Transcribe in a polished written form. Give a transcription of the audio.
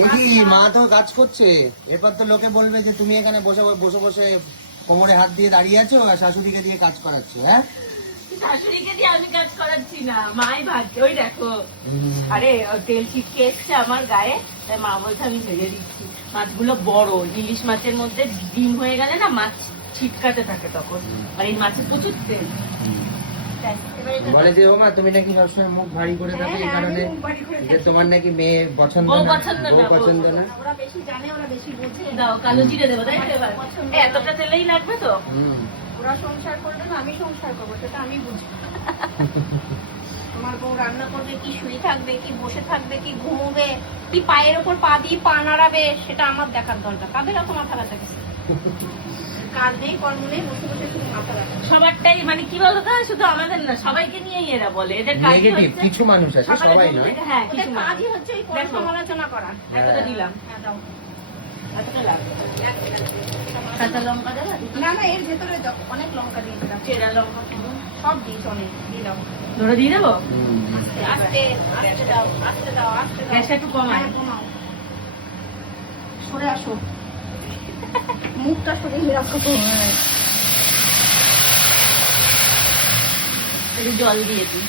দেখি মা তো কাজ করছে, এরপর তো লোকে বলবে যে তুমি এখানে বসে বসে বসে কোমরে হাত দিয়ে দাঁড়িয়ে আছো আর শাশুড়িকে দিয়ে কাজ করাচ্ছো। হ্যাঁ, শাশুড়িকে দিয়ে আমি কাজ করাচ্ছি না, মাই ভাজছে। ওই দেখো, আরে তেল ছিটকে এসছে আমার গায়ে, তাই মা বলছে আমি ভেজে দিচ্ছি। মাছগুলো বড়, ইলিশ মাছের মধ্যে ডিম হয়ে গেলে না মাছ ছিটকাতে থাকে তখন, আর এই মাছে প্রচুর তেল। বলে যে ও মা তুমি নাকি সবসময় মুখ ভারী করে থাকো এই কারণে যে তোমার নাকি মেয়ে পছন্দ বউ না, পছন্দ বউ না, পছন্দ না। ওরা বেশি জানে, ওরা বেশি বোঝে। দাও কালো জিরে দেবো, তাই তো? এবার এতটা তেলেই লাগবে তো। ওরা সংসার করবে না, আমি সংসার করবো, সেটা আমি বুঝি। আমার বউ রান্না করবে কি, শুয়ে থাকবে কি, বসে থাকবে কি, ঘুমোবে কি, পায়ের ওপর পা দিয়ে পা নাড়াবে, সেটা আমার দেখার দরকার। কাদের এত মাথা ব্যথা গেছে? কাজ নেই, কর্ম নেই, বসে বসে শুধু মাথা ব্যথা। সবারটাই মানে কি বলতো, শুধু আমাদের না, সবাইকে নিয়েই এরা বলে। এদের কাজই নেগেটিভ হচ্ছে কিছু মানুষ আছে, সকালে সবাই ঘুম নয়। থেকে- হ্যাঁ, ওদের কিছু মানুষ। কাজই হচ্ছে এই পর দেখো। সমালোচনা করা। এতটা দিলাম, হ্যাঁ, দাও। এতটা লাগবে। কাঁচা লঙ্কা দেবে? না না, এর ভেতরে দাও, অনেক লঙ্কা দিয়ে দিলাম, চেরা লঙ্কা সব দিয়েছ অনেক, দিলাম। ধরে দিয়ে দেবো? আস্তে আস্তে দাও, আস্তে দাও, আস্তে দাও। গ্যাসটা একটু কমায়। হ্যাঁ, কমাও। সরে আসো, মুখটা সরিয়ে রাখো তো। একটু জল দিয়ে দিই।